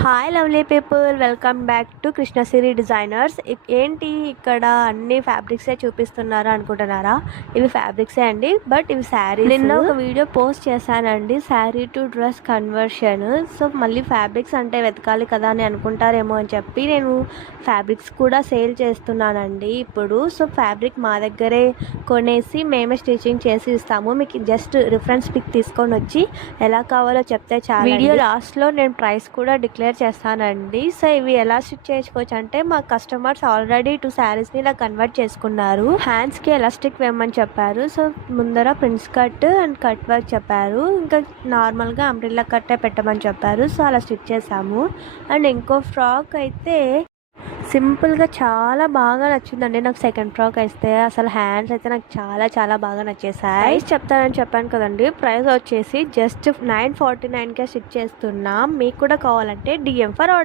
Hi lovely people, welcome back to Krishnasiri designers. ఏంటి ఇక్కడ అన్ని ఫ్యాబ్రిక్సే చూపిస్తున్నారు అనుకుంటున్నారా? ఇవి ఫ్యాబ్రిక్సే అండి, బట్ ఇవి శారీ. నిన్న ఒక వీడియో పోస్ట్ చేశానండి, sari to dress conversion. So మళ్ళీ ఫ్యాబ్రిక్స్ అంటే వెతకాలి కదా అని అనుకుంటారేమో అని చెప్పి నేను ఫ్యాబ్రిక్స్ కూడా సేల్ చేస్తున్నానండి ఇప్పుడు. సో ఫ్యాబ్రిక్ మా దగ్గరే కొనేసి మేమే స్టిచ్చింగ్ చేసి ఇస్తాము. మీకు జస్ట్ రిఫరెన్స్ పిక్ తీసుకొని వచ్చి ఎలా కావాలో చెప్తే చాలు. వీడియో లాస్ట్లో నేను ప్రైస్ కూడా డిక్లేర్ చేస్తానండి. సో ఇవి ఎలా స్టిచ్ చేసుకోవచ్చు అంటే, మా కస్టమర్స్ ఆల్రెడీ 2 శారీస్ని ఇలా కన్వర్ట్ చేసుకున్నారు. హ్యాండ్స్కి ఎలాస్టిక్ వేయమని చెప్పారు. సో ముందర prince cut and cut work చెప్పారు, ఇంకా నార్మల్గా అంబ్రిల్లా కట్టే పెట్టమని చెప్పారు. సో అలా స్టిచ్ చేసాము. అండ్ ఇంకో ఫ్రాక్ అయితే సింపుల్గా చాలా బాగా నచ్చిందండి నాకు. సెకండ్ ఫ్రాక్ అయితే అసలు హ్యాండ్స్ అయితే నాకు చాలా చాలా బాగా నచ్చేసాయి. ప్రైస్ చెప్తానని చెప్పాను కదండి, ప్రైస్ వచ్చేసి జస్ట్ 949కే స్టిచ్ చేస్తున్నాం. మీకు కూడా కావాలంటే DM ఫర్ ఆర్డర్.